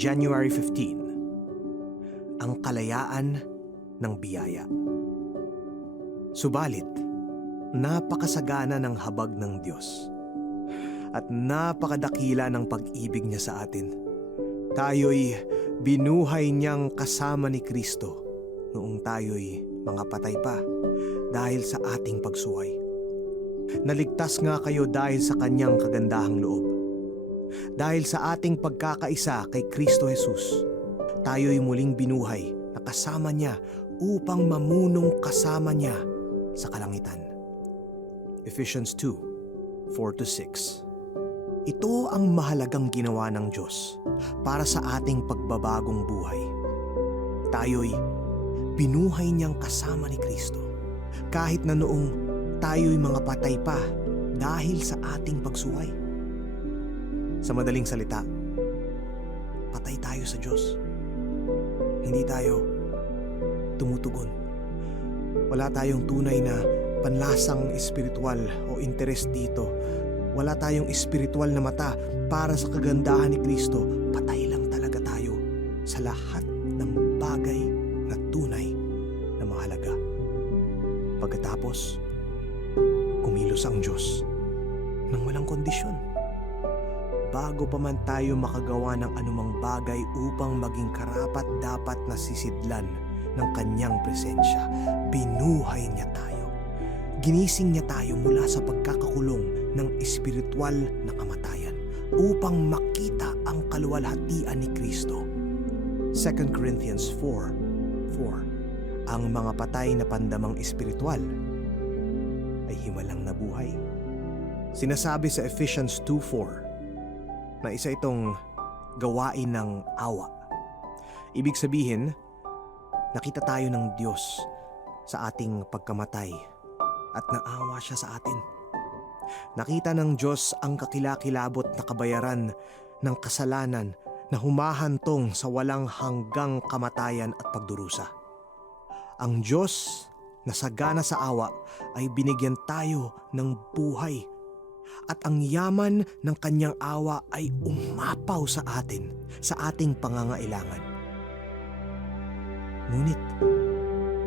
January 15 Ang kalayaan ng biyaya Subalit, napakasagana ng habag ng Diyos at napakadakila ng pag-ibig niya sa atin. Tayo'y binuhay niyang kasama ni Kristo noong tayo'y mga patay pa dahil sa ating pagsuway. Naligtas nga kayo dahil sa kanyang kagandahang loob. Dahil sa ating pagkakaisa kay Kristo Jesus, tayo'y muling binuhay na kasama niya upang mamunong kasama niya sa kalangitan. Ephesians 2, 4-6 Ito ang mahalagang ginawa ng Diyos para sa ating pagbabagong buhay. Tayo'y binuhay niyang kasama ni Kristo kahit na noong tayo'y mga patay pa dahil sa ating pagsuway. Sa madaling salita, patay tayo sa Diyos. Hindi tayo tumutugon. Wala tayong tunay na panlasang espiritual o interes dito. Wala tayong espiritual na mata para sa kagandahan ni Kristo. Patay lang talaga tayo sa lahat ng bagay na tunay na mahalaga. Pagkatapos, kumilos ang Diyos nang walang kondisyon. Bago pa man tayo makagawa ng anumang bagay upang maging karapat dapat na sisidlan ng kanyang presensya, binuhay niya tayo. Ginising niya tayo mula sa pagkakakulong ng espiritual na kamatayan upang makita ang kaluwalhatian ni Kristo. 2 Corinthians 4, 4 Ang mga patay na pandamang espiritual ay himalang nabuhay. Sinasabi sa Ephesians 2.4 na isa itong gawain ng awa. Ibig sabihin, nakita tayo ng Diyos sa ating pagkamatay at naawa siya sa atin. Nakita ng Diyos ang kakilakilabot na kabayaran ng kasalanan na humahantong sa walang hanggang kamatayan at pagdurusa. Ang Diyos na sagana sa awa ay binigyan tayo ng buhay at ang yaman ng kanyang awa ay umapaw sa atin sa ating pangangailangan. Ngunit,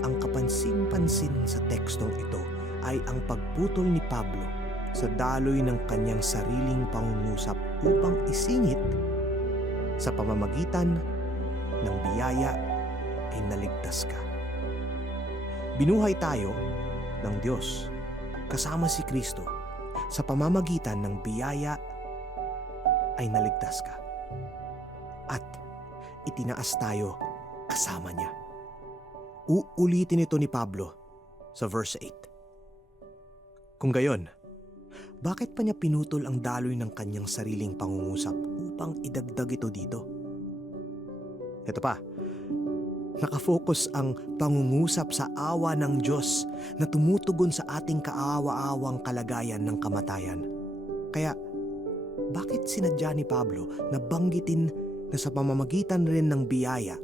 ang kapansin-pansin sa tekstong ito ay ang pagputol ni Pablo sa daloy ng kanyang sariling pangungusap upang isingit sa pamamagitan ng biyaya ay naligtas ka. Binuhay tayo ng Diyos kasama si Kristo sa pamamagitan ng biyaya ay naligtas ka. At itinaas tayo kasama niya. Uulitin ito ni Pablo sa verse 8. Kung gayon, bakit pa niya pinutol ang daloy ng kanyang sariling pangungusap upang idagdag ito dito? Ito pa, nakafocus ang pangungusap sa awa ng Diyos na tumutugon sa ating kaawa-awang kalagayan ng kamatayan. Kaya, bakit sinadya ni Pablo na banggitin na sa pamamagitan rin ng biyaya,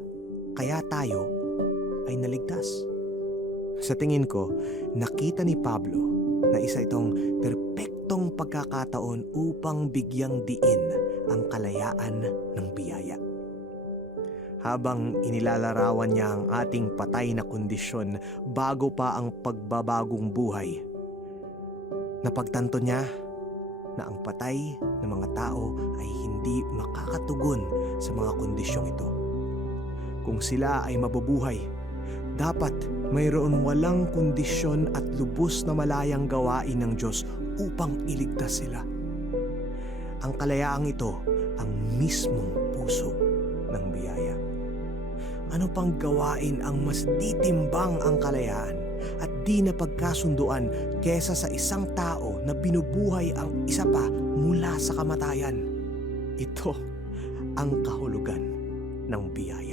kaya tayo ay naligtas? Sa tingin ko, nakita ni Pablo na isa itong perpektong pagkakataon upang bigyang diin ang kalayaan ng biyaya habang inilalarawan niya ang ating patay na kondisyon bago pa ang pagbabagong buhay. Napagtanto niya na ang patay ng mga tao ay hindi makakatugon sa mga kondisyong ito. Kung sila ay mabubuhay, dapat mayroon walang kondisyon at lubos na malayang gawain ng Diyos upang iligtas sila. Ang kalayaang ito ang mismong puso. Ano pang gawain ang mas ditimbang ang kalayaan at di na pagkasunduan kesa sa isang tao na binubuhay ang isa pa mula sa kamatayan? Ito ang kahulugan ng biyaya.